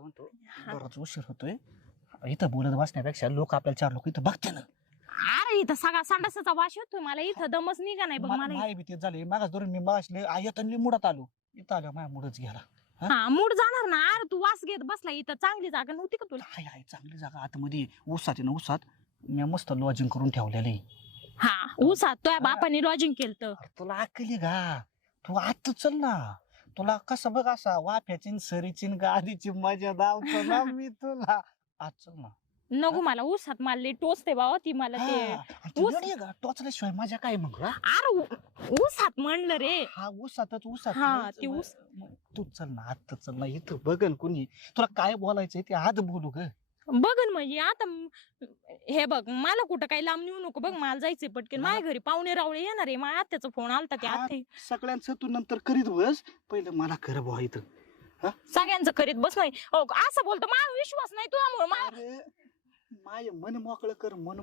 काय म्हणतो बराच उशीर होतोय इथं बोलत बसण्यापेक्षा लोक आपल्याला 4 लोक इथं बघते ना. अरे इथं सगळा संडासाचा वास येतोय मला इथं दमच निघा नाही बघ मला माय बी तेच झाले मागास धरून मी मागासले आयतनली मुडात आलो इथं आलो माझ्या मुडच गेला. हा मूड जाणार ना. अरे तू वास घेत बसला इथं चांगली जागा नव्हती का तुला? आहे चांगली जागा आतमध्ये ऊसात आहे ना ऊसात मी मस्त लॉजिंग करून ठेवलेलं आहे. हा ऊसात तुझ्या बापाने लॉजिंग केलं. अरे तुला अक्कली का तू आत चल ना तुला कसं बघ असा वाफ्याची सरीची गाडीची मजा दावतो ना मी तुला आज चल ना. नको मला ऊसात मारले टोचते बाबा ती मला ते टोचल्याशिवाय मजा काय मग अरे ऊसात म्हणलं रे. हा ऊसातच ऊसात हा ते ऊस तू चल ना आत चल ना इथं बघन कोणी तुला काय बोलायचंय ते आज बोलू ग. बघन म्हणजे आता हे बघ मला कुठं काही लांब नेऊ नको बघ मला जायचंय पटकन माझ्या घरी पाहुणे रावळे येणार आहे माझ्या आत्याचा फोन आलता की आत्या सगळ्यांचं तू नंतर करीत बस पहिलं मला कर बुवा इथं सगळ्यांचं करीत बस नाही असं बोलतो माझा विश्वास नाही तुझ्यामुळे माय मन मोकळं कर मन